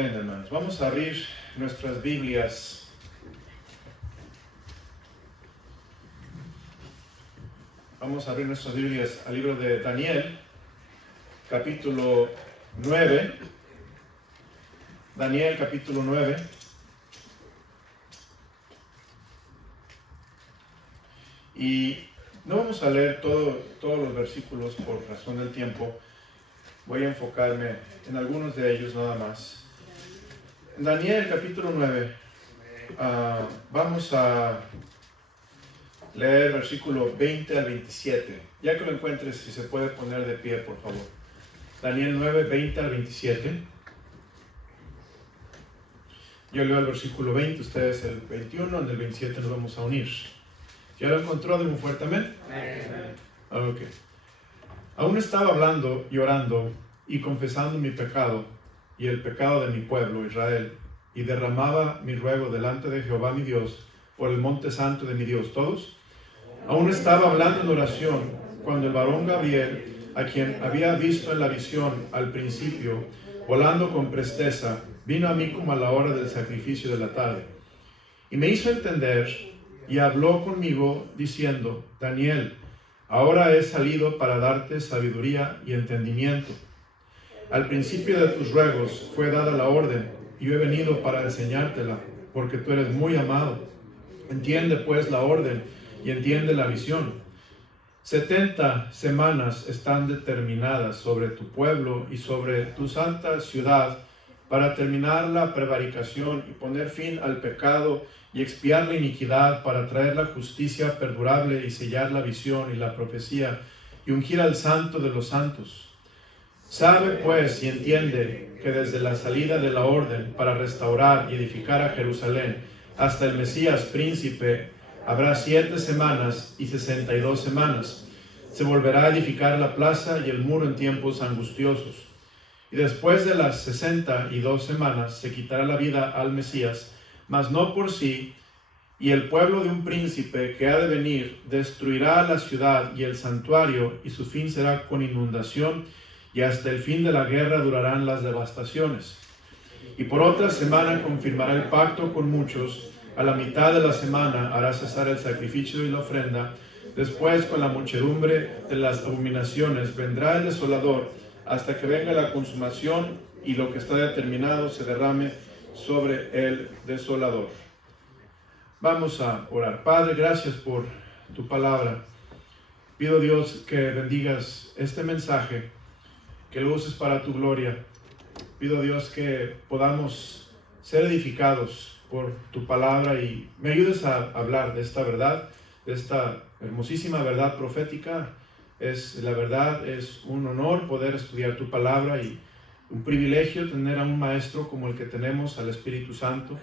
Bien, hermanos, vamos a abrir nuestras Biblias al libro de Daniel, capítulo 9. Daniel, capítulo 9. Y no vamos a leer todos los versículos por razón del tiempo. Voy a enfocarme en algunos de ellos nada más. Daniel, capítulo 9. Vamos a leer versículo 20 al 27. Ya que lo encuentres, si se puede poner de pie, por favor. Daniel 9, 20 al 27. Yo leo el versículo 20, ustedes el 21, en el 27 nos vamos a unir. ¿Ya lo encontró? De un fuerte amén. Ok. Aún estaba hablando y orando y confesando mi pecado y el pecado de mi pueblo Israel, y derramaba mi ruego delante de Jehová mi Dios por el monte santo de mi Dios. ¿Todos? Aún estaba hablando en oración cuando el varón Gabriel, a quien había visto en la visión al principio, volando con presteza, vino a mí como a la hora del sacrificio de la tarde. Y me hizo entender y habló conmigo diciendo: Daniel, ahora he salido para darte sabiduría y entendimiento. Al principio de tus ruegos fue dada la orden, y yo he venido para enseñártela, porque tú eres muy amado. Entiende pues la orden y entiende la visión. 70 semanas están determinadas sobre tu pueblo y sobre tu santa ciudad para terminar la prevaricación y poner fin al pecado y expiar la iniquidad, para traer la justicia perdurable y sellar la visión y la profecía y ungir al santo de los santos. Sabe pues y entiende que desde la salida de la orden para restaurar y edificar a Jerusalén hasta el Mesías príncipe habrá 7 semanas y 62 semanas. Se volverá a edificar la plaza y el muro en tiempos angustiosos. Y después de las 62 semanas se quitará la vida al Mesías, mas no por sí, y el pueblo de un príncipe que ha de venir destruirá la ciudad y el santuario, y su fin será con inundación, y hasta el fin de la guerra durarán las devastaciones. Y por otra semana confirmará el pacto con muchos. A la mitad de la semana hará cesar el sacrificio y la ofrenda. Después, con la muchedumbre de las abominaciones, vendrá el desolador hasta que venga la consumación y lo que está determinado se derrame sobre el desolador. Vamos a orar. Padre, gracias por tu palabra. Pido, Dios, que bendigas este mensaje, que lo uses para tu gloria. Pido, Dios, que podamos ser edificados por tu palabra y me ayudes a hablar de esta verdad, de esta hermosísima verdad profética. La verdad, es un honor poder estudiar tu palabra y un privilegio tener a un maestro como el que tenemos, al Espíritu Santo,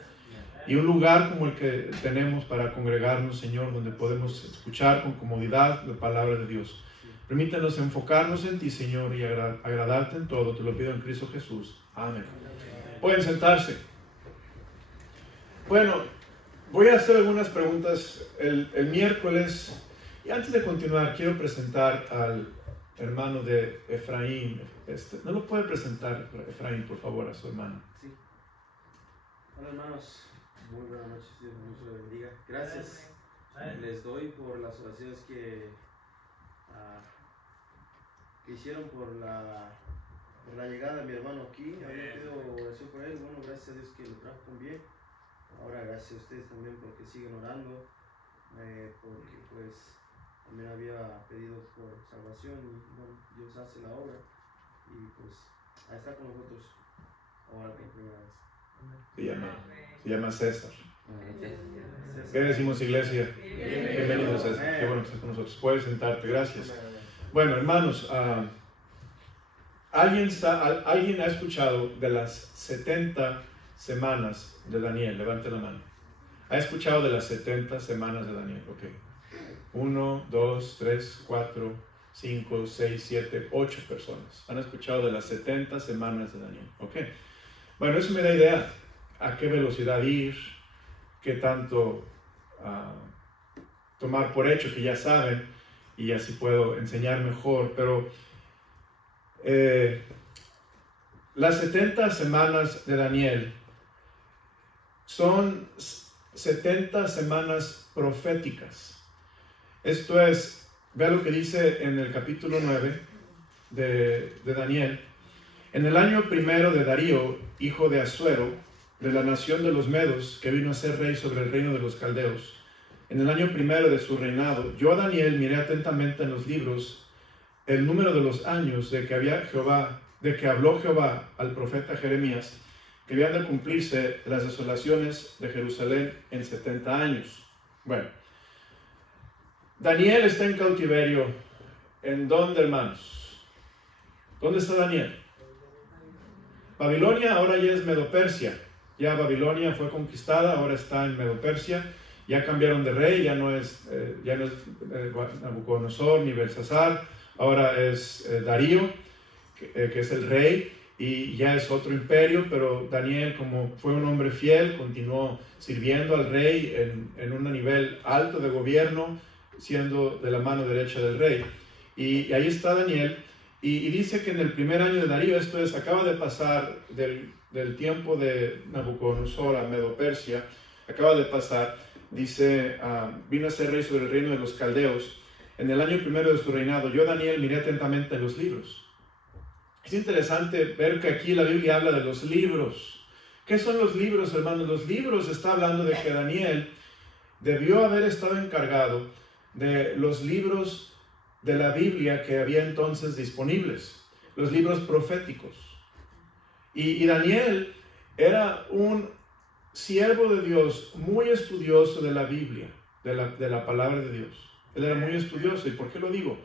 y un lugar como el que tenemos para congregarnos, Señor, donde podemos escuchar con comodidad la palabra de Dios. Permítanos enfocarnos en ti, Señor, y agradarte en todo. Te lo pido en Cristo Jesús. Amén. Pueden sentarse. Bueno, voy a hacer algunas preguntas el miércoles. Y antes de continuar, quiero presentar al hermano de Efraín. ¿No lo puede presentar, Efraín, por favor, a su hermano? Sí. Hola, hermanos. Muy buenas noches. Dios nos lo bendiga. Gracias les doy por las oraciones que hicieron por la llegada de mi hermano aquí. Había pedido oración por él. Bueno, gracias a Dios que lo trajo con bien. Ahora gracias a ustedes también porque siguen orando, porque pues también había pedido por salvación y bueno, Dios hace la obra y pues ahí está con nosotros ahora por primera vez. Se llama César. ¿Qué decimos, iglesia? Bienvenido, César. Qué bueno que estás con nosotros. Puedes sentarte, gracias. Bueno, hermanos, ¿alguien ha escuchado de las 70 semanas de Daniel? Levante la mano. ¿Ha escuchado de las 70 semanas de Daniel? Ok. 1, 2, 3, 4, 5, 6, 7, 8 personas han escuchado de las 70 semanas de Daniel. Ok. Bueno, eso me da idea a qué velocidad ir, qué tanto tomar por hecho que ya saben, y así puedo enseñar mejor. Pero las 70 semanas de Daniel son 70 semanas proféticas. Esto es, vea lo que dice en el capítulo 9 de Daniel. En el año primero de Darío, hijo de Asuero, de la nación de los Medos, que vino a ser rey sobre el reino de los Caldeos, en el año primero de su reinado, yo, Daniel, miré atentamente en los libros el número de los años de que habló Jehová al profeta Jeremías, que habían de cumplirse las desolaciones de Jerusalén en 70 años. Bueno, Daniel está en cautiverio. ¿En dónde, hermanos? ¿Dónde está Daniel? Babilonia ahora ya es Medo-Persia. Ya Babilonia fue conquistada, ahora está en Medo-Persia. Ya cambiaron de rey, ya no es Nabucodonosor ni Belsasar, ahora es Darío, que es el rey, y ya es otro imperio, pero Daniel, como fue un hombre fiel, continuó sirviendo al rey en un nivel alto de gobierno, siendo de la mano derecha del rey. Y ahí está Daniel, y dice que en el primer año de Darío, esto es, acaba de pasar del tiempo de Nabucodonosor a Medo-Persia, acaba de pasar. Dice, vino a ser rey sobre el reino de los caldeos. En el año primero de su reinado, yo, Daniel, miré atentamente los libros. Es interesante ver que aquí la Biblia habla de los libros. ¿Qué son los libros, hermanos? Los libros está hablando de que Daniel debió haber estado encargado de los libros de la Biblia que había entonces disponibles, los libros proféticos. Y Daniel era un siervo de Dios, muy estudioso de la Biblia, de la palabra de Dios. Él era muy estudioso. ¿Y por qué lo digo?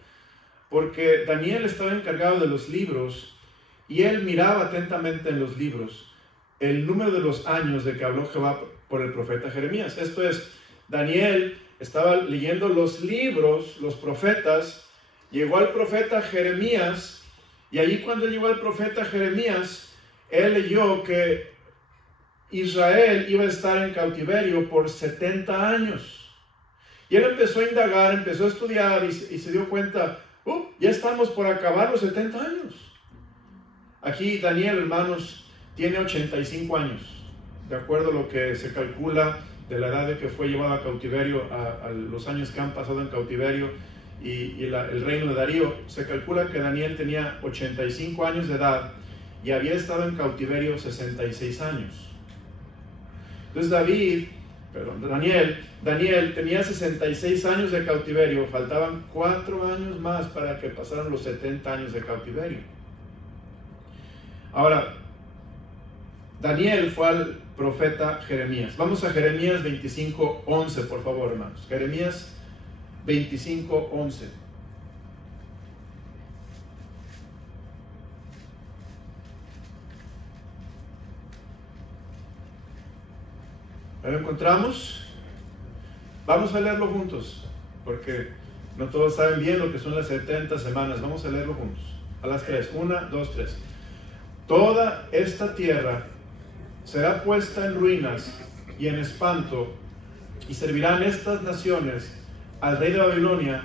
Porque Daniel estaba encargado de los libros y él miraba atentamente en los libros el número de los años de que habló Jehová por el profeta Jeremías. Esto es, Daniel estaba leyendo los libros, los profetas, llegó al profeta Jeremías, y allí cuando llegó al profeta Jeremías, él leyó que Israel iba a estar en cautiverio por 70 años. Y él empezó a indagar, empezó a estudiar y se dio cuenta, ya estamos por acabar los 70 años. Aquí Daniel, hermanos, tiene 85 años, de acuerdo a lo que se calcula de la edad de que fue llevado a cautiverio, a los años que han pasado en cautiverio y el reino de Darío. Se calcula que Daniel tenía 85 años de edad y había estado en cautiverio 66 años. Entonces Daniel tenía 66 años de cautiverio, faltaban 4 años más para que pasaran los 70 años de cautiverio. Ahora, Daniel fue al profeta Jeremías. Vamos a Jeremías 25:11, por favor, hermanos. Jeremías 25:11. ¿Lo encontramos? Vamos a leerlo juntos, porque no todos saben bien lo que son las 70 semanas. Vamos a leerlo juntos. A las 3. 1, 2, 3. Toda esta tierra será puesta en ruinas y en espanto, y servirán estas naciones al rey de Babilonia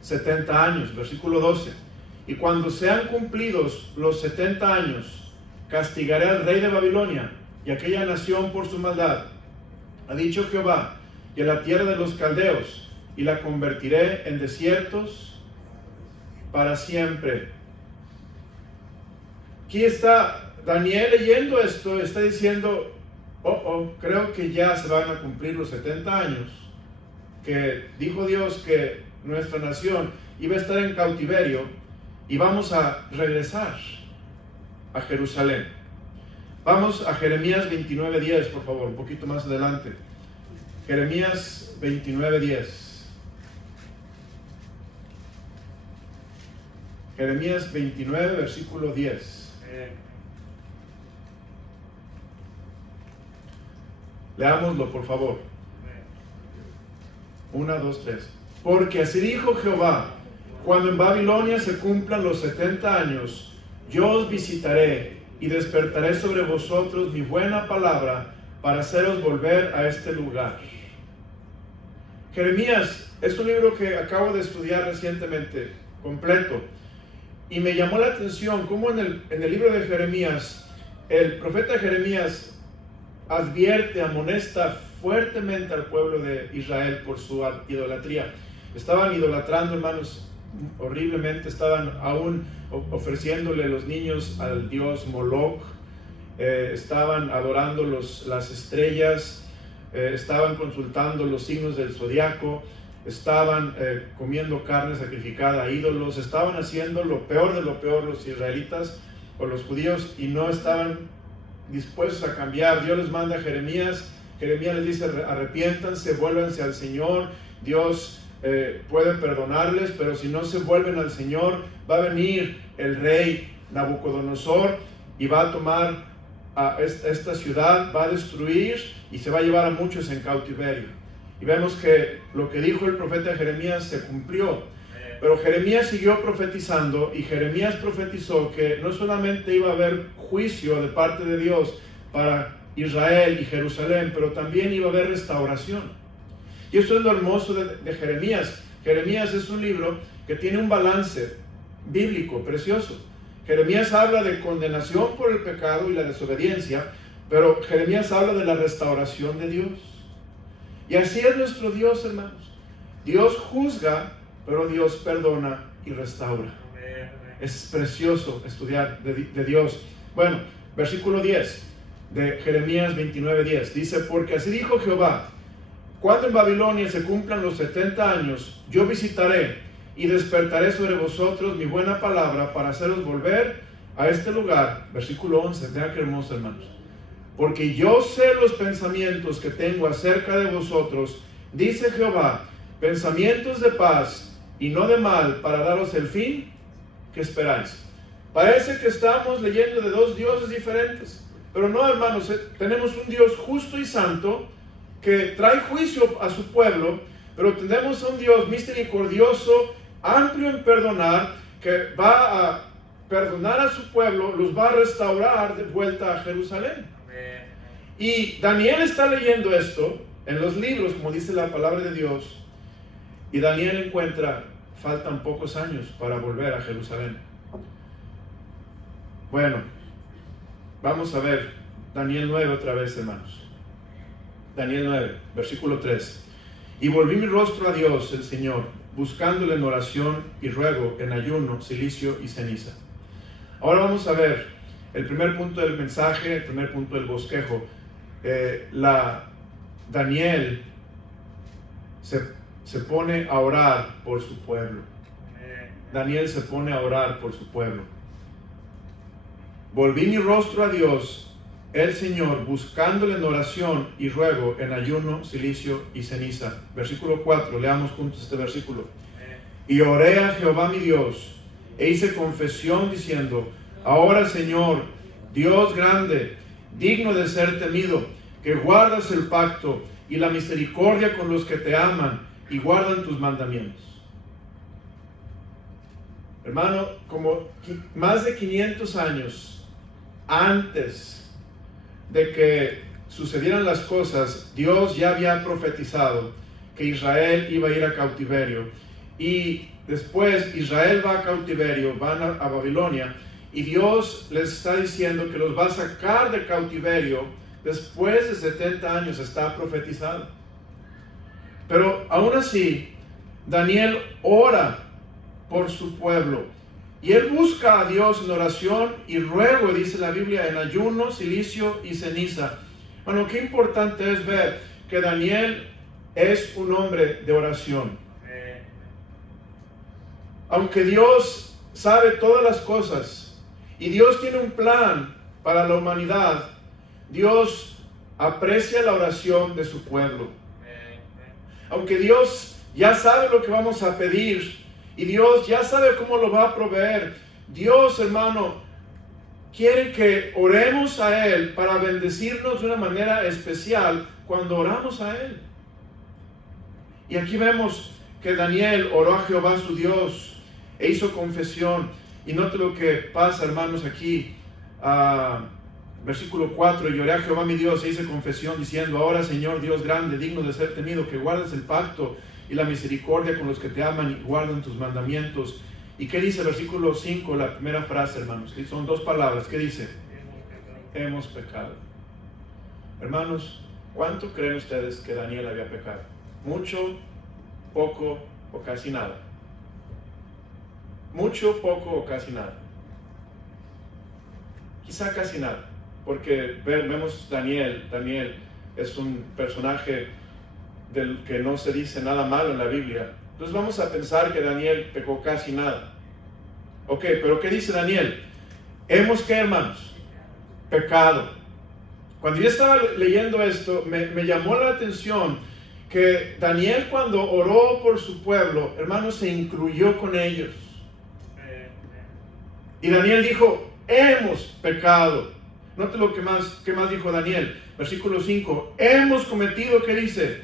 70 años. Versículo 12. Y cuando sean cumplidos los 70 años, castigaré al rey de Babilonia y aquella nación por su maldad, ha dicho Jehová, y a la tierra de los caldeos, y la convertiré en desiertos para siempre. Aquí está Daniel leyendo esto, está diciendo, creo que ya se van a cumplir los 70 años, que dijo Dios que nuestra nación iba a estar en cautiverio, y vamos a regresar a Jerusalén. Vamos a Jeremías 29:10, por favor, un poquito más adelante. Jeremías 29:10. Jeremías 29, versículo 10. Leámoslo, por favor. 1, 2, 3. Porque así dijo Jehová, cuando en Babilonia se cumplan los 70 años, yo os visitaré y despertaré sobre vosotros mi buena palabra para haceros volver a este lugar. Jeremías es un libro que acabo de estudiar recientemente, completo. y me llamó la atención cómo en el libro de Jeremías, el profeta Jeremías advierte, amonesta fuertemente al pueblo de Israel por su idolatría. Estaban idolatrando, hermanos, horriblemente. Estaban aún ofreciéndole los niños al dios Moloch. Estaban adorando las estrellas. Estaban consultando los signos del zodiaco. Estaban comiendo carne sacrificada a ídolos. Estaban haciendo lo peor de lo peor los israelitas o los judíos, y no estaban dispuestos a cambiar. Dios les manda a Jeremías. Jeremías les dice: arrepiéntanse, vuélvanse al Señor. Dios puede perdonarles, pero si no se vuelven al Señor, va a venir el rey Nabucodonosor y va a tomar a esta ciudad, va a destruir y se va a llevar a muchos en cautiverio. Y vemos que lo que dijo el profeta Jeremías se cumplió. Pero Jeremías siguió profetizando, y Jeremías profetizó que no solamente iba a haber juicio de parte de Dios para Israel y Jerusalén, pero también iba a haber restauración. Y eso es lo hermoso de Jeremías. Jeremías es un libro que tiene un balance bíblico precioso. Jeremías habla de condenación por el pecado y la desobediencia, pero Jeremías habla de la restauración de Dios. Y así es nuestro Dios, hermanos. Dios juzga, pero Dios perdona y restaura. Es precioso estudiar de Dios. Bueno, versículo 10 de Jeremías 29:10 dice: porque así dijo Jehová, cuando en Babilonia se cumplan los 70 años, yo visitaré y despertaré sobre vosotros mi buena palabra para haceros volver a este lugar. Versículo 11, vean qué hermoso, hermanos. Porque yo sé los pensamientos que tengo acerca de vosotros, dice Jehová, pensamientos de paz y no de mal, para daros el fin que esperáis. Parece que estamos leyendo de dos dioses diferentes, pero no, hermanos. Tenemos un Dios justo y santo que trae juicio a su pueblo, pero tenemos a un Dios misericordioso, amplio en perdonar, que va a perdonar a su pueblo, los va a restaurar de vuelta a Jerusalén. Amén. Y Daniel está leyendo esto en los libros, como dice la palabra de Dios, y Daniel encuentra, faltan pocos años para volver a Jerusalén. Bueno, vamos a ver Daniel 9 otra vez, hermanos. Daniel 9, versículo 3. Y volví mi rostro a Dios, el Señor, buscándole en oración y ruego, en ayuno, cilicio y ceniza. Ahora vamos a ver el primer punto del mensaje, el primer punto del bosquejo. Daniel se pone a orar por su pueblo. Daniel se pone a orar por su pueblo. Volví mi rostro a Dios, el Señor, buscándole en oración y ruego, en ayuno, cilicio y ceniza. Versículo 4, leamos juntos este versículo. Y oré a Jehová mi Dios, e hice confesión diciendo: ahora, Señor, Dios grande, digno de ser temido, que guardas el pacto y la misericordia con los que te aman y guardan tus mandamientos. Hermano, como más de 500 años antes de que sucedieran las cosas, Dios ya había profetizado que Israel iba a ir a cautiverio, y después Israel va a cautiverio, van a Babilonia, y Dios les está diciendo que los va a sacar de cautiverio después de 70 años, está profetizado. Pero aún así, Daniel ora por su pueblo, y él busca a Dios en oración y ruego, dice la Biblia, en ayuno, cilicio y ceniza. Bueno, qué importante es ver que Daniel es un hombre de oración. Aunque Dios sabe todas las cosas y Dios tiene un plan para la humanidad, Dios aprecia la oración de su pueblo. Aunque Dios ya sabe lo que vamos a pedir, y Dios ya sabe cómo lo va a proveer, Dios, hermano, quiere que oremos a Él para bendecirnos de una manera especial cuando oramos a Él. Y aquí vemos que Daniel oró a Jehová su Dios e hizo confesión. Y note lo que pasa, hermanos, aquí. Versículo 4, y oré a Jehová mi Dios e hice confesión diciendo: ahora, Señor Dios grande, digno de ser temido, que guardes el pacto y la misericordia con los que te aman y guardan tus mandamientos ¿Y qué dice el versículo 5, la primera frase, hermanos? Son dos palabras. ¿Qué dice? Hemos pecado. Hermanos, ¿cuánto creen ustedes que Daniel había pecado? ¿Mucho, poco o casi nada? Mucho, poco o casi nada. Quizá casi nada, porque vemos Daniel es un personaje del que no se dice nada malo en la Biblia. Entonces vamos a pensar que Daniel pecó casi nada. Ok, pero ¿qué dice Daniel? Hemos, ¿qué, hermanos? Pecado. Cuando yo estaba leyendo esto, me llamó la atención que Daniel, cuando oró por su pueblo, hermanos, se incluyó con ellos. Y Daniel dijo, hemos pecado. Note lo que más dijo Daniel. Versículo 5. Hemos cometido, ¿qué dice?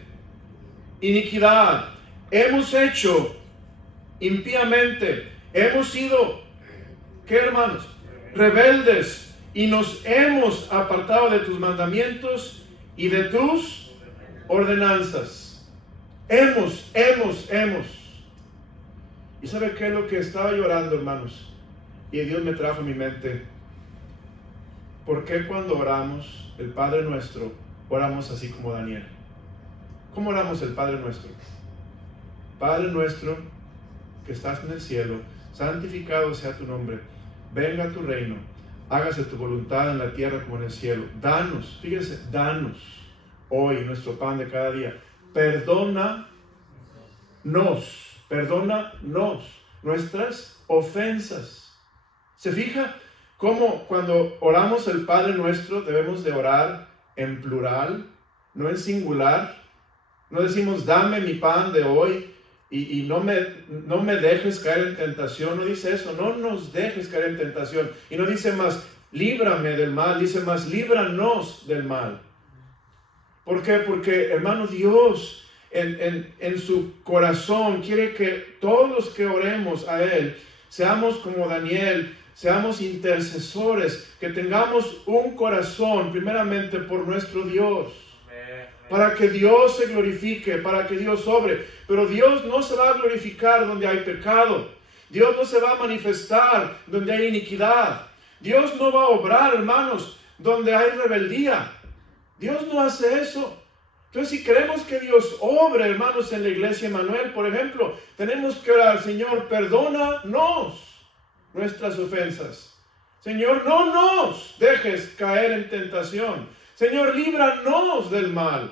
Iniquidad. Hemos hecho impíamente. Hemos sido, ¿qué, hermanos? Rebeldes. Y nos hemos apartado de tus mandamientos y de tus ordenanzas. Hemos. ¿Y sabe qué es lo que estaba llorando, hermanos? Y Dios me trajo a mi mente, ¿por qué cuando oramos el Padre Nuestro, oramos así como Daniel? ¿Cómo oramos el Padre Nuestro? Padre nuestro, que estás en el cielo, santificado sea tu nombre, venga tu reino, hágase tu voluntad en la tierra como en el cielo. Danos, fíjese, danos hoy nuestro pan de cada día. Perdónanos nuestras ofensas. ¿Se fija cómo cuando oramos el Padre Nuestro debemos de orar en plural, no en singular? No decimos, dame mi pan de hoy y no me dejes caer en tentación. No dice eso, no nos dejes caer en tentación. Y no dice más, líbrame del mal, dice más, líbranos del mal. ¿Por qué? Porque, hermano, Dios en su corazón quiere que todos los que oremos a Él seamos como Daniel, seamos intercesores, que tengamos un corazón primeramente por nuestro Dios, para que Dios se glorifique, para que Dios obre. Pero Dios no se va a glorificar donde hay pecado. Dios no se va a manifestar donde hay iniquidad. Dios no va a obrar, hermanos, donde hay rebeldía. Dios no hace eso. Entonces, si queremos que Dios obre, hermanos, en la iglesia Emanuel, por ejemplo, tenemos que orar, Señor, perdónanos nuestras ofensas. Señor, no nos dejes caer en tentación. Señor, líbranos del mal.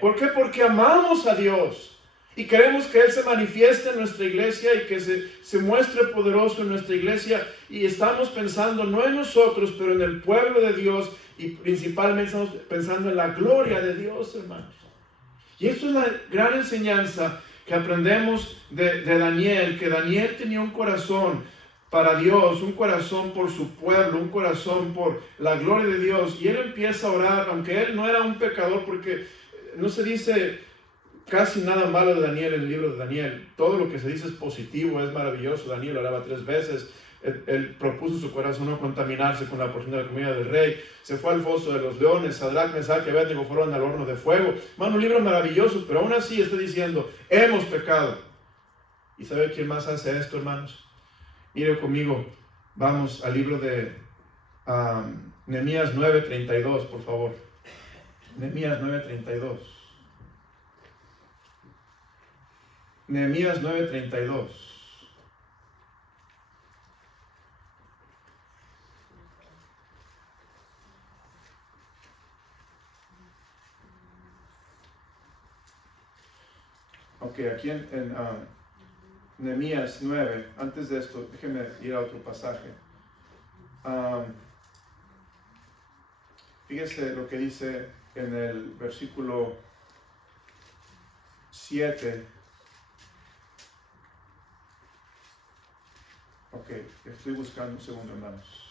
¿Por qué? Porque amamos a Dios y queremos que Él se manifieste en nuestra iglesia y que se muestre poderoso en nuestra iglesia, y estamos pensando no en nosotros, pero en el pueblo de Dios, y principalmente estamos pensando en la gloria de Dios, hermanos. Y esto es la gran enseñanza que aprendemos de Daniel, que Daniel tenía un corazón para Dios, un corazón por su pueblo, un corazón por la gloria de Dios. Y él empieza a orar, aunque él no era un pecador, porque no se dice casi nada malo de Daniel en el libro de Daniel. Todo lo que se dice es positivo, es maravilloso. Daniel oraba 3 veces. Él propuso su corazón no contaminarse con la porción de la comida del rey. Se fue al foso de los leones. Sadrach, Mesach y Abednego fueron al horno de fuego. Un libro maravilloso, pero aún así está diciendo, hemos pecado. ¿Y sabe quién más hace esto, hermanos? Mire conmigo, vamos al libro de Nehemías 9:32, por favor. Nehemías 9:32. Nehemías 9:32. Ok, aquí en Nehemías 9, antes de esto, déjenme ir a otro pasaje. Fíjese lo que dice en el versículo 7. Ok, estoy buscando un segundo, hermanos.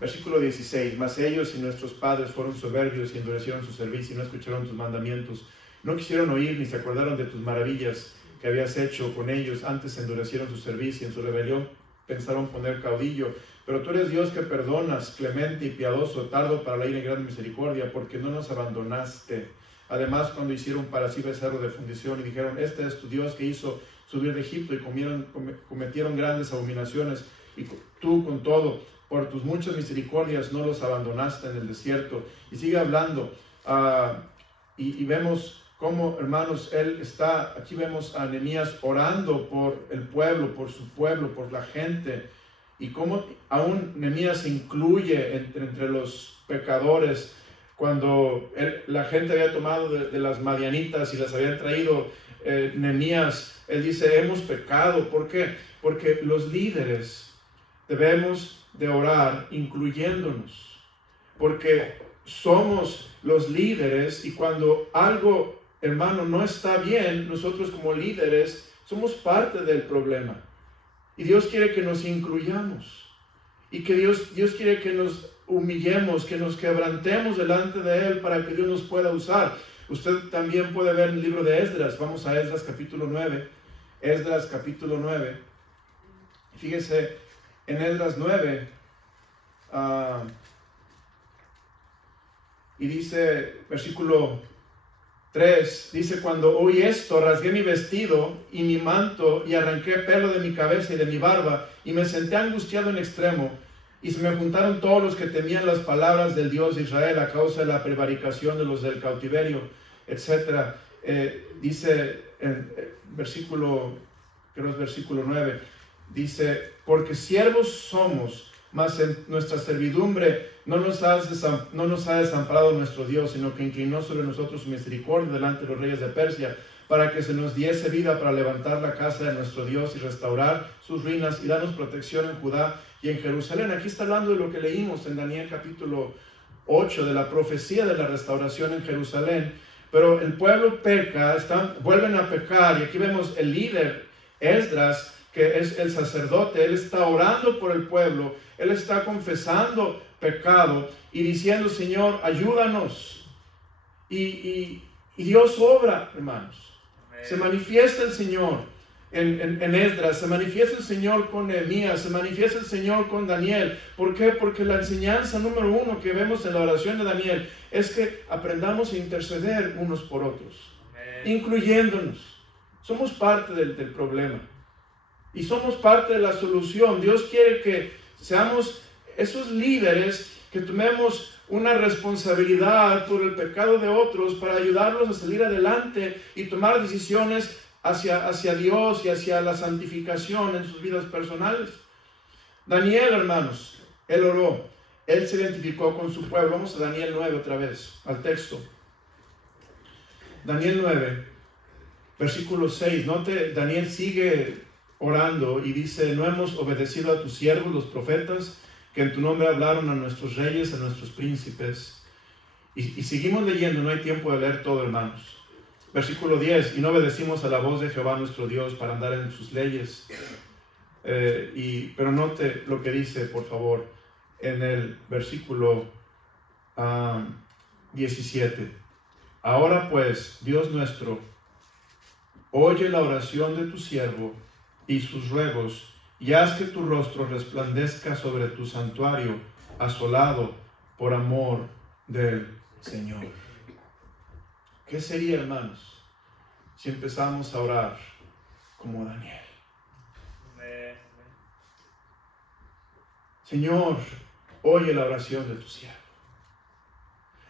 Versículo 16, mas ellos y nuestros padres fueron soberbios y endurecieron su servicio y no escucharon tus mandamientos. No quisieron oír ni se acordaron de tus maravillas que habías hecho con ellos. Antes endurecieron su servicio y en su rebelión pensaron poner caudillo. Pero tú eres Dios que perdonas, clemente y piadoso, tardo para la ira y gran misericordia, porque no nos abandonaste Además, cuando hicieron para sí becerro de fundición y dijeron, este es tu Dios que hizo subir de Egipto, y cometieron grandes abominaciones, y tú con todo, por tus muchas misericordias no los abandonaste en el desierto. Y sigue hablando, y vemos cómo, hermanos, aquí vemos a Nehemías orando por el pueblo, por su pueblo, por la gente, y cómo aún Nehemías se incluye entre los pecadores. Cuando la gente había tomado de las madianitas y las habían traído, Nehemías, él dice, hemos pecado. ¿Por qué? Porque los líderes debemos de orar incluyéndonos, porque somos los líderes, y cuando algo, hermano, no está bien, nosotros como líderes somos parte del problema, y Dios quiere que nos incluyamos, y que Dios quiere que nos humillemos, que nos quebrantemos delante de Él para que Dios nos pueda usar. Usted también puede ver el libro de Esdras. Vamos a Esdras capítulo 9. Esdras capítulo 9. Fíjese, en Esdras 9, y dice, versículo 3, dice, cuando oí esto, rasgué mi vestido y mi manto, y arranqué pelo de mi cabeza y de mi barba, y me senté angustiado en extremo, y se me juntaron todos los que temían las palabras del Dios de Israel a causa de la prevaricación de los del cautiverio, etc. Dice en versículo 9, dice, porque siervos somos, mas en nuestra servidumbre no nos ha desamparado nuestro Dios, sino que inclinó sobre nosotros su misericordia delante de los reyes de Persia, para que se nos diese vida para levantar la casa de nuestro Dios y restaurar sus ruinas y darnos protección en Judá y en Jerusalén. Aquí está hablando de lo que leímos en Daniel capítulo 8, de la profecía de la restauración en Jerusalén. Pero el pueblo peca, vuelven a pecar, y aquí vemos el líder, Esdras, que es el sacerdote. Él está orando por el pueblo, él está confesando pecado y diciendo, Señor, ayúdanos. Y Dios obra, hermanos. Se manifiesta el Señor en Esdras, se manifiesta el Señor con Nehemías, se manifiesta el Señor con Daniel. ¿Por qué? Porque la enseñanza número 1 que vemos en la oración de Daniel es que aprendamos a interceder unos por otros, incluyéndonos. Somos parte del problema y somos parte de la solución. Dios quiere que seamos esos líderes que tomemos una responsabilidad por el pecado de otros para ayudarlos a salir adelante y tomar decisiones hacia Dios y hacia la santificación en sus vidas personales. Daniel, hermanos, él oró, él se identificó con su pueblo. Vamos a Daniel 9 otra vez, al texto. Daniel 9, versículo 6. Note, Daniel sigue orando y dice, no hemos obedecido a tus siervos, los profetas, que en tu nombre hablaron a nuestros reyes, a nuestros príncipes. Y seguimos leyendo, no hay tiempo de leer todo, hermanos. Versículo 10, y no obedecimos a la voz de Jehová nuestro Dios para andar en sus leyes. Pero note lo que dice, por favor, en el versículo 17. Ahora pues, Dios nuestro, oye la oración de tu siervo y sus ruegos, y haz que tu rostro resplandezca sobre tu santuario asolado por amor del Señor. ¿Qué sería, hermanos, si empezamos a orar como Daniel? Señor, oye la oración de tu siervo.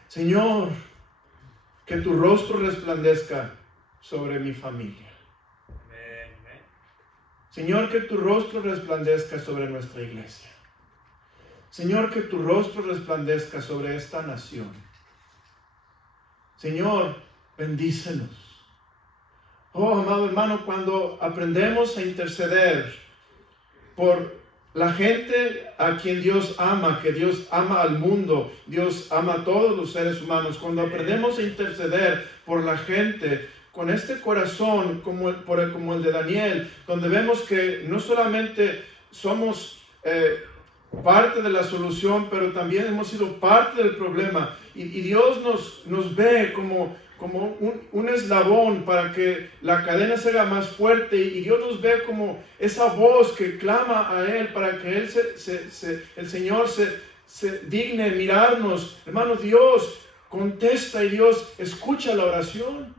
Señor, que tu rostro resplandezca sobre mi familia. Señor, que tu rostro resplandezca sobre nuestra iglesia. Señor, que tu rostro resplandezca sobre esta nación. Señor, bendícenos. Oh, amado hermano, cuando aprendemos a interceder por la gente a quien Dios ama, que Dios ama al mundo, Dios ama a todos los seres humanos, cuando aprendemos a interceder por la gente con este corazón como el de Daniel, donde vemos que no solamente somos parte de la solución, pero también hemos sido parte del problema, y Dios nos ve como un eslabón para que la cadena se haga más fuerte, y Dios nos ve como esa voz que clama a Él para que el Señor se digne mirarnos. Hermanos, Dios contesta y Dios escucha la oración.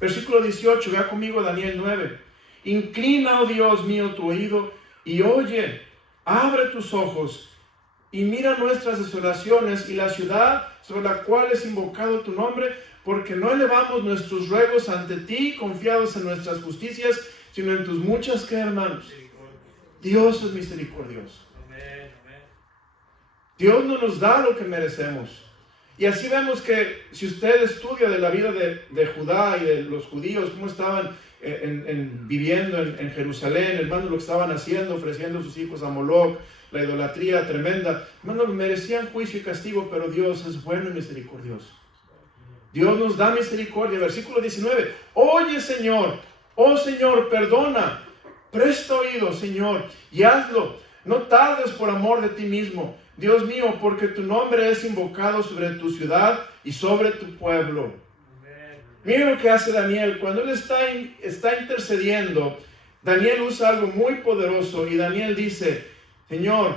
Versículo 18, vea conmigo Daniel 9. Inclina, oh Dios mío, tu oído y oye, abre tus ojos y mira nuestras desolaciones y la ciudad sobre la cual es invocado tu nombre, porque no elevamos nuestros ruegos ante ti, confiados en nuestras justicias, sino en tus muchas, ¿qué, hermanos? Dios es misericordioso. Dios no nos da lo que merecemos. Y así vemos que si usted estudia de la vida de Judá y de los judíos, cómo estaban viviendo en Jerusalén, hermanos, lo que estaban haciendo, ofreciendo a sus hijos a Moloc, la idolatría tremenda, hermanos, merecían juicio y castigo, pero Dios es bueno y misericordioso. Dios nos da misericordia. Versículo 19, oye, Señor, oh Señor, perdona, presta oído, Señor, y hazlo. No tardes por amor de ti mismo, Dios mío, porque tu nombre es invocado sobre tu ciudad y sobre tu pueblo. Mira lo que hace Daniel. Cuando él está intercediendo, Daniel usa algo muy poderoso y Daniel dice, Señor,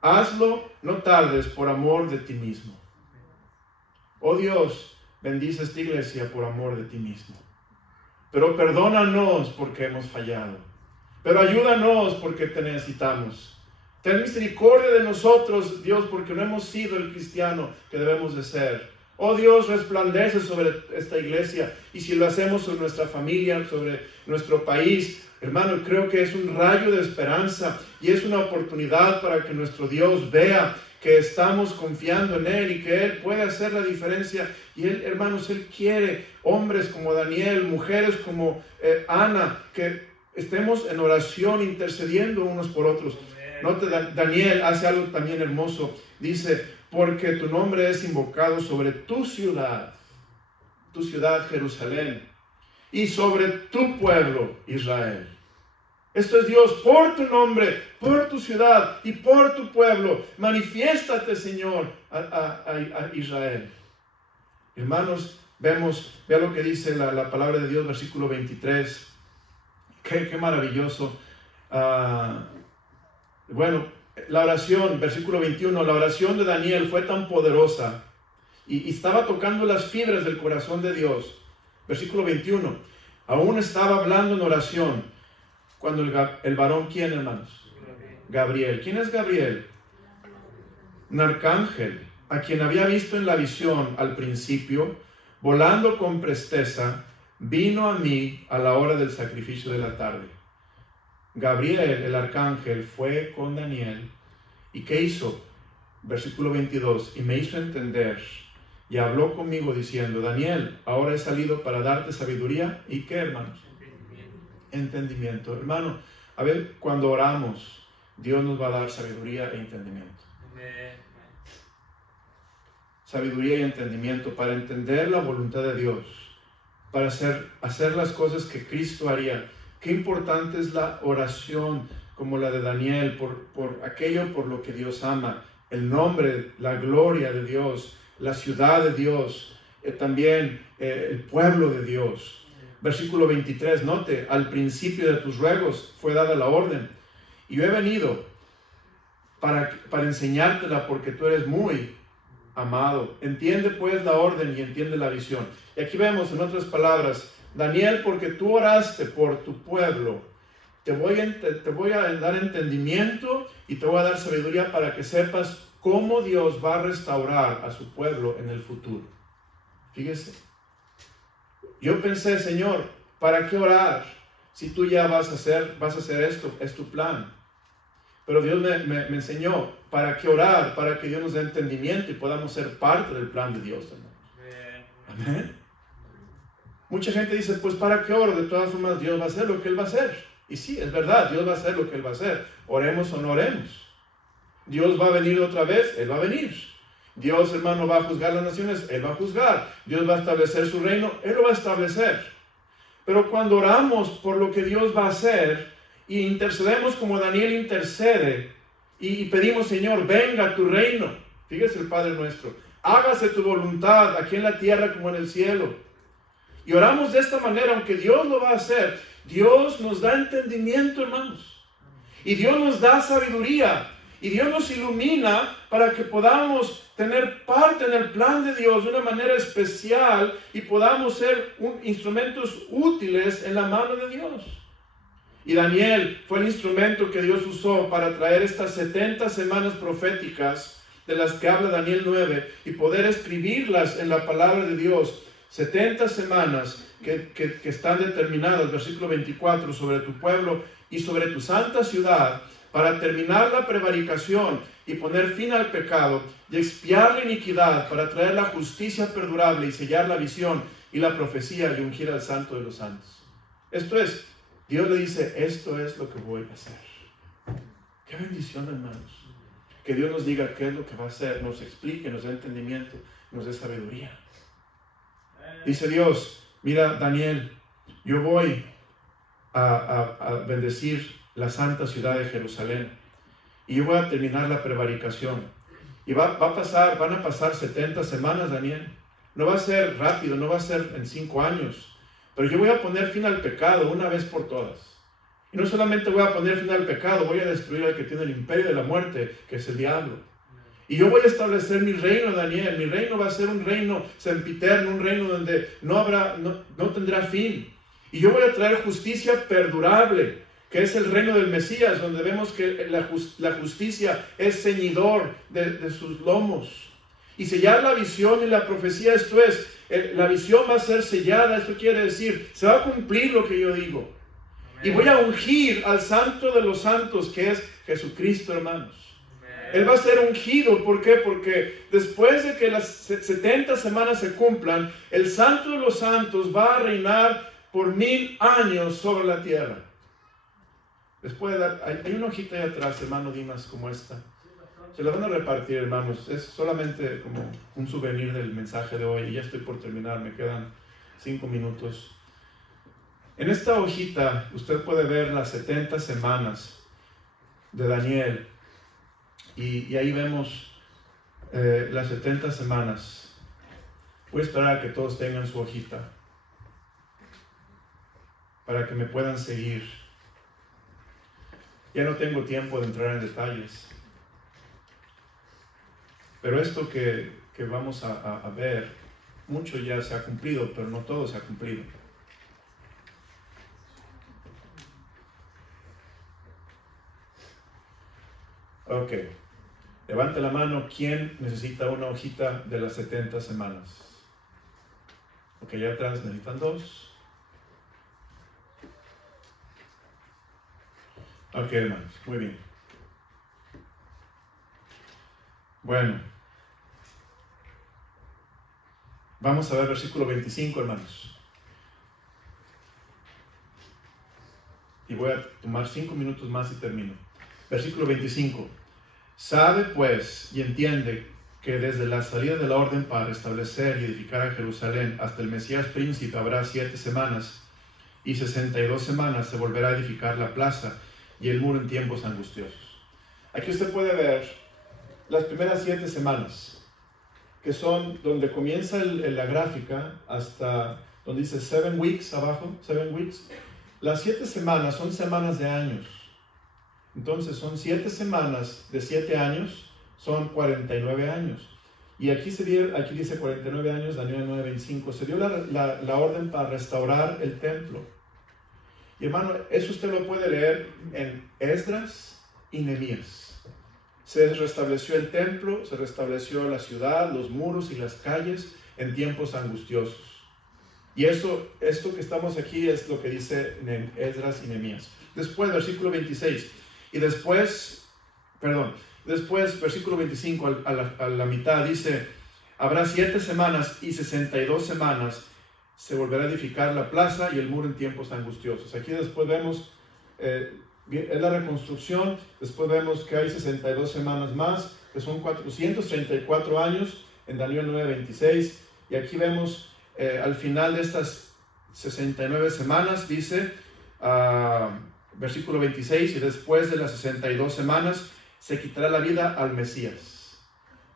hazlo, no tardes por amor de ti mismo. Oh Dios, bendice esta iglesia por amor de ti mismo. Pero perdónanos porque hemos fallado. Pero ayúdanos porque te necesitamos. Ten misericordia de nosotros, Dios, porque no hemos sido el cristiano que debemos de ser. Oh Dios, resplandece sobre esta iglesia, y si lo hacemos sobre nuestra familia, sobre nuestro país, hermano, creo que es un rayo de esperanza y es una oportunidad para que nuestro Dios vea que estamos confiando en Él y que Él puede hacer la diferencia. Y Él, hermanos, Él quiere hombres como Daniel, mujeres como Ana, que estemos en oración intercediendo unos por otros. Note, Daniel hace algo también hermoso. Dice, porque tu nombre es invocado sobre tu ciudad Jerusalén, y sobre tu pueblo Israel. Esto es Dios, por tu nombre, por tu ciudad y por tu pueblo. Manifiéstate, Señor, a Israel. Hermanos, vea lo que dice la palabra de Dios, versículo 23. Qué maravilloso. Bueno, la oración, versículo 21, la oración de Daniel fue tan poderosa y estaba tocando las fibras del corazón de Dios. Versículo 21, aún estaba hablando en oración cuando el varón, ¿quién, hermanos? Gabriel. ¿Quién es Gabriel? Un arcángel, a quien había visto en la visión al principio, volando con presteza, vino a mí a la hora del sacrificio de la tarde. Gabriel, el arcángel, fue con Daniel. ¿Y qué hizo? Versículo 22. Y me hizo entender y habló conmigo diciendo, Daniel, ahora he salido para darte sabiduría. ¿Y qué, hermanos? Entendimiento. Hermano, a ver, cuando oramos, Dios nos va a dar sabiduría e entendimiento. Sabiduría y entendimiento para entender la voluntad de Dios, para hacer las cosas que Cristo haría. Qué importante es la oración como la de Daniel, por aquello por lo que Dios ama, el nombre, la gloria de Dios, la ciudad de Dios, también el pueblo de Dios. Versículo 23, note, al principio de tus ruegos fue dada la orden, y yo he venido para enseñártela porque tú eres muy amado. Entiende pues la orden y entiende la visión. Y aquí vemos, en otras palabras, Daniel, porque tú oraste por tu pueblo, te voy a dar entendimiento y te voy a dar sabiduría para que sepas cómo Dios va a restaurar a su pueblo en el futuro. Fíjese, yo pensé, Señor, ¿para qué orar si tú ya vas a hacer esto? Es tu plan. Pero Dios me enseñó, ¿para qué orar? Para que Dios nos dé entendimiento y podamos ser parte del plan de Dios. Amén. Mucha gente dice, pues ¿para qué oro? De todas formas, Dios va a hacer lo que Él va a hacer. Y sí, es verdad, Dios va a hacer lo que Él va a hacer. Oremos o no oremos. Dios va a venir otra vez, Él va a venir. Dios, hermano, va a juzgar las naciones, Él va a juzgar. Dios va a establecer su reino, Él lo va a establecer. Pero cuando oramos por lo que Dios va a hacer y intercedemos como Daniel intercede y pedimos, Señor, venga tu reino. Fíjese el Padre nuestro. Hágase tu voluntad aquí en la tierra como en el cielo. Y oramos de esta manera, aunque Dios lo va a hacer, Dios nos da entendimiento, hermanos. Y Dios nos da sabiduría. Y Dios nos ilumina para que podamos tener parte en el plan de Dios de una manera especial y podamos ser instrumentos útiles en la mano de Dios. Y Daniel fue el instrumento que Dios usó para traer estas 70 semanas proféticas de las que habla Daniel 9 y poder escribirlas en la palabra de Dios. 70 semanas que están determinadas, versículo 24, sobre tu pueblo y sobre tu santa ciudad, para terminar la prevaricación y poner fin al pecado y expiar la iniquidad, para traer la justicia perdurable y sellar la visión y la profecía y ungir al santo de los santos. Esto es, Dios le dice, esto es lo que voy a hacer. Qué bendición, hermanos. Que Dios nos diga qué es lo que va a hacer, nos explique, nos dé entendimiento, nos dé sabiduría. Dice Dios, mira Daniel, yo voy a bendecir la santa ciudad de Jerusalén y yo voy a terminar la prevaricación. Y van a pasar 70 semanas, Daniel. No va a ser rápido, no va a ser en 5 años. Pero yo voy a poner fin al pecado una vez por todas. Y no solamente voy a poner fin al pecado, voy a destruir al que tiene el imperio de la muerte, que es el diablo. Y yo voy a establecer mi reino, Daniel. Mi reino va a ser un reino sempiterno, un reino donde no tendrá fin. Y yo voy a traer justicia perdurable, que es el reino del Mesías, donde vemos que la justicia es ceñidor de sus lomos. Y sellar la visión y la profecía, esto es, la visión va a ser sellada, esto quiere decir, se va a cumplir lo que yo digo. Amén. Y voy a ungir al santo de los santos, que es Jesucristo, hermanos. Amén. Él va a ser ungido, ¿por qué? Porque después de que las 70 semanas se cumplan, el santo de los santos va a reinar por 1000 años sobre la tierra. Después hay una hojita ahí atrás, hermano Dimas, como esta. Se la van a repartir, hermanos. Es solamente como un souvenir del mensaje de hoy. Y ya estoy por terminar, me quedan 5 minutos. En esta hojita usted puede ver las 70 semanas de Daniel. Y ahí vemos las 70 semanas. Voy a esperar a que todos tengan su hojita para que me puedan seguir. Ya no tengo tiempo de entrar en detalles. Pero esto que vamos a ver, mucho ya se ha cumplido, pero no todo se ha cumplido. Ok. Levante la mano, ¿quién necesita una hojita de las 70 semanas? Ok, ya atrás necesitan 2. Ok, hermanos, muy bien. Bueno. Vamos a ver versículo 25, hermanos. Y voy a tomar 5 minutos más y termino. Versículo 25. Sabe pues y entiende que desde la salida de la orden para restablecer y edificar a Jerusalén hasta el Mesías príncipe habrá 7 semanas, y 62 semanas se volverá a edificar la plaza y el muro en tiempos angustiosos. Aquí usted puede ver las primeras 7 semanas, que son donde comienza la gráfica hasta donde dice 7 weeks abajo, 7 weeks. Las 7 semanas son semanas de años. Entonces son 7 semanas de 7 años, son 49 años. Y aquí dice 49 años, Daniel 9:25. Se dio la orden para restaurar el templo. Y hermano, eso usted lo puede leer en Esdras y Nehemías. Se restableció el templo, se restableció la ciudad, los muros y las calles en tiempos angustiosos. Y esto que estamos aquí es lo que dice en Esdras y Nehemías. Después, versículo 26. Y después, versículo 25 a la mitad dice, habrá 7 semanas y 62 semanas se volverá a edificar la plaza y el muro en tiempos angustiosos. Aquí después vemos... es la reconstrucción. Después vemos que hay 62 semanas más, que son 434 años en Daniel 9:26. Y aquí vemos al final de estas 69 semanas, dice versículo 26, y después de las 62 semanas se quitará la vida al Mesías.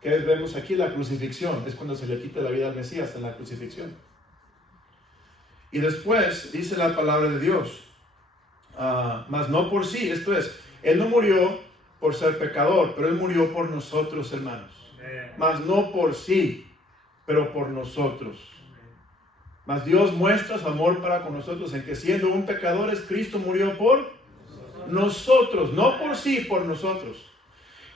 ¿Qué vemos aquí? La crucifixión. Es cuando se le quita la vida al Mesías, en la crucifixión. Y después dice la palabra de Dios, mas no por sí, esto es, Él no murió por ser pecador, pero Él murió por nosotros, hermanos. Mas no por sí, pero por nosotros. Mas Dios muestra su amor para con nosotros en que siendo un pecadores, Cristo murió por nosotros, no por sí, por nosotros.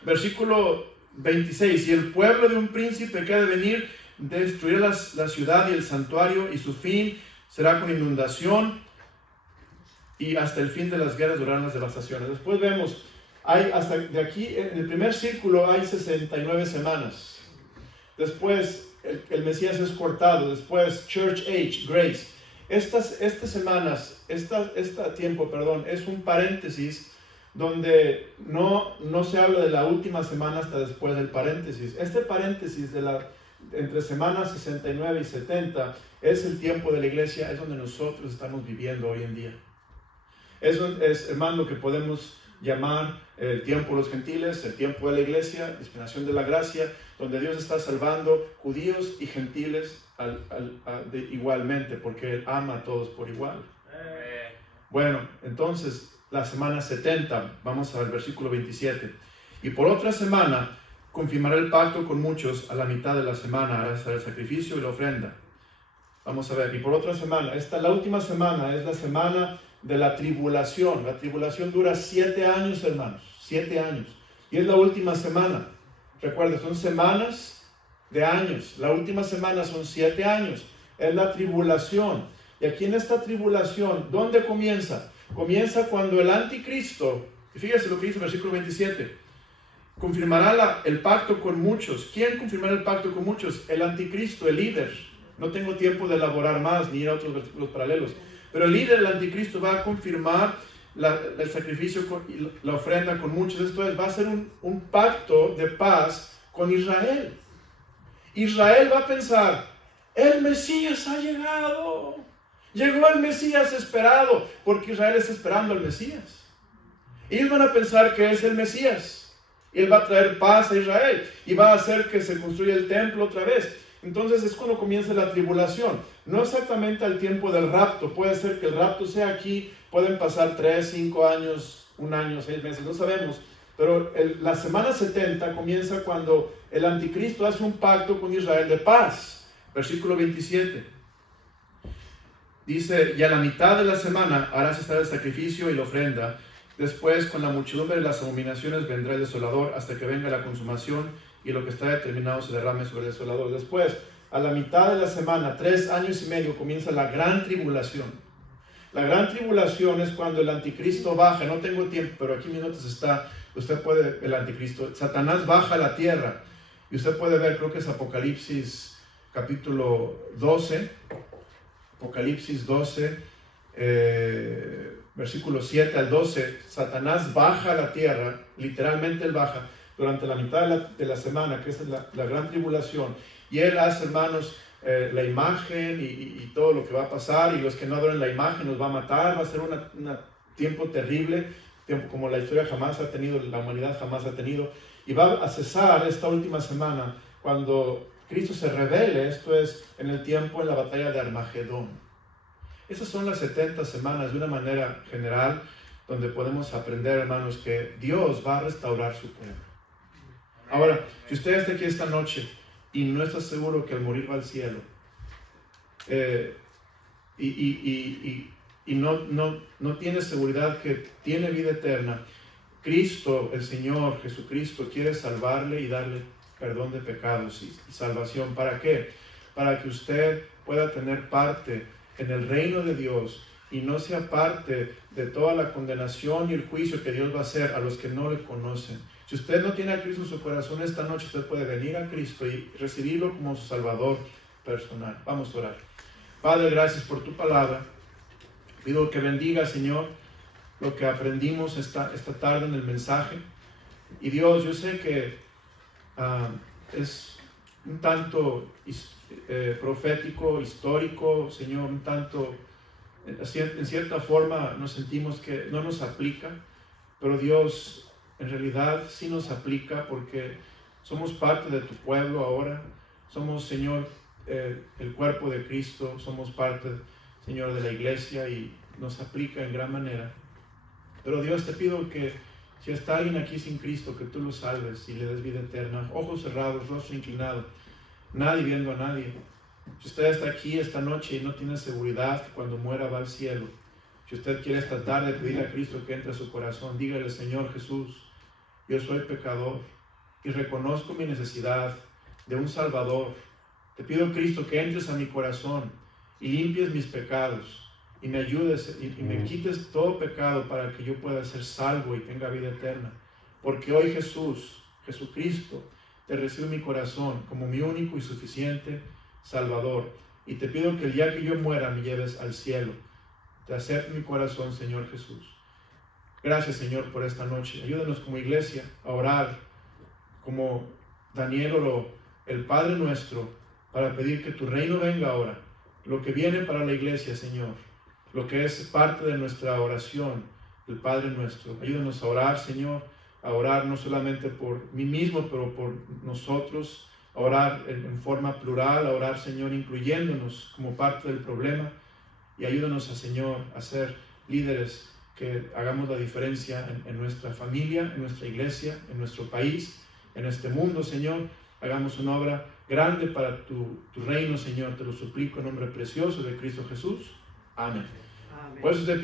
Versículo 26, y el pueblo de un príncipe que ha de venir destruirá la ciudad y el santuario, y su fin será con inundación, y hasta el fin de las guerras durarán las devastaciones. Después vemos, hay hasta de aquí, en el primer círculo hay 69 semanas. Después el Mesías es cortado. Después Church Age, Grace. Estas semanas, tiempo, es un paréntesis donde no se habla de la última semana hasta después del paréntesis. Este paréntesis entre semanas 69 y 70 es el tiempo de la iglesia, es donde nosotros estamos viviendo hoy en día. Eso es, hermano, lo que podemos llamar el tiempo de los gentiles, el tiempo de la iglesia, dispensación de la gracia, donde Dios está salvando judíos y gentiles igualmente, porque Él ama a todos por igual. Bueno, entonces, la semana 70, vamos al versículo 27. Y por otra semana, confirmará el pacto con muchos, a la mitad de la semana hará el sacrificio y la ofrenda. Vamos a ver, y por otra semana, la última semana es la semana de la tribulación. La tribulación dura 7 años, hermanos, 7 años. Y es la última semana. Recuerda, son semanas de años. La última semana son 7 años. Es la tribulación. Y aquí en esta tribulación, ¿dónde comienza? Comienza cuando el anticristo, y fíjese lo que dice el versículo 27, confirmará el pacto con muchos. ¿Quién confirmará el pacto con muchos? El anticristo, el líder. No tengo tiempo de elaborar más ni ir a otros versículos paralelos. Pero el líder, el anticristo, va a confirmar el sacrificio y la ofrenda con muchos. Esto es, va a ser un pacto de paz con Israel. Israel va a pensar, el Mesías ha llegado. Llegó el Mesías esperado, porque Israel está esperando al Mesías. Ellos van a pensar que es el Mesías. Él va a traer paz a Israel y va a hacer que se construya el templo otra vez. Entonces es cuando comienza la tribulación. No exactamente al tiempo del rapto. Puede ser que el rapto sea aquí. Pueden pasar 3, 5 años, 1 año, 6 meses. No sabemos. Pero la semana 70 comienza cuando el anticristo hace un pacto con Israel de paz. Versículo 27. Dice, y a la mitad de la semana harás estar el sacrificio y la ofrenda. Después, con la muchedumbre de las abominaciones vendrá el desolador hasta que venga la consumación y lo que está determinado se derrame sobre el desolador. Después, a la mitad de la semana, 3 años y medio, comienza la gran tribulación. La gran tribulación es cuando el anticristo baja. No tengo tiempo, pero aquí en mis notas está, usted puede, el anticristo. Satanás baja a la tierra. Y usted puede ver, creo que es Apocalipsis capítulo 12. Apocalipsis 12, versículos 7 al 12. Satanás baja a la tierra, literalmente él baja durante la mitad de la semana, que es la gran tribulación, y él hace, hermanos, la imagen y todo lo que va a pasar, y los que no adoren la imagen los va a matar. Va a ser un tiempo terrible, tiempo como la historia jamás ha tenido, la humanidad jamás ha tenido, y va a cesar esta última semana cuando Cristo se revele. Esto es en el tiempo, en la batalla de Armagedón. Esas son las 70 semanas de una manera general, donde podemos aprender, hermanos, que Dios va a restaurar su pueblo. Ahora, si usted está aquí esta noche y no está seguro que al morir va al cielo, y no tiene seguridad que tiene vida eterna, Cristo, el Señor Jesucristo, quiere salvarle y darle perdón de pecados y salvación. ¿Para qué? Para que usted pueda tener parte en el reino de Dios y no sea parte de toda la condenación y el juicio que Dios va a hacer a los que no le conocen. Si usted no tiene a Cristo en su corazón esta noche, usted puede venir a Cristo y recibirlo como su Salvador personal. Vamos a orar. Padre, gracias por tu palabra. Pido que bendiga, Señor, lo que aprendimos esta tarde en el mensaje. Y Dios, yo sé que es un tanto profético, histórico, Señor, un tanto, en cierta forma nos sentimos que no nos aplica, pero Dios, en realidad sí nos aplica porque somos parte de tu pueblo ahora. Somos, Señor, el cuerpo de Cristo, somos parte, Señor, de la iglesia, y nos aplica en gran manera. Pero Dios, te pido que Si está alguien aquí sin Cristo, que tú lo salves y le des vida eterna. Ojos cerrados, rostro inclinado, nadie viendo a nadie. Si usted está aquí esta noche y no tiene seguridad que cuando muera va al cielo, si usted quiere esta tarde pedirle a Cristo que entre a su corazón, dígale: Señor Jesús, yo soy pecador y reconozco mi necesidad de un Salvador. Te pido, Cristo, que entres a mi corazón y limpies mis pecados y me ayudes y me quites todo pecado para que yo pueda ser salvo y tenga vida eterna. Porque hoy Jesucristo, te recibo en mi corazón como mi único y suficiente Salvador. Y te pido que el día que yo muera me lleves al cielo. Te acepto en mi corazón, Señor Jesús. Gracias, Señor, por esta noche. Ayúdanos como iglesia a orar como Daniel oró, el Padre Nuestro, para pedir que tu reino venga ahora. Lo que viene para la iglesia, Señor, lo que es parte de nuestra oración, el Padre Nuestro. Ayúdanos a orar, Señor, a orar no solamente por mí mismo, pero por nosotros, a orar en forma plural, a orar, Señor, incluyéndonos como parte del problema. Y ayúdanos, Señor, a ser líderes que hagamos la diferencia en nuestra familia, en nuestra iglesia, en nuestro país, en este mundo, Señor. Hagamos una obra grande para tu reino, Señor. Te lo suplico en nombre precioso de Cristo Jesús. Amén. Por eso te pido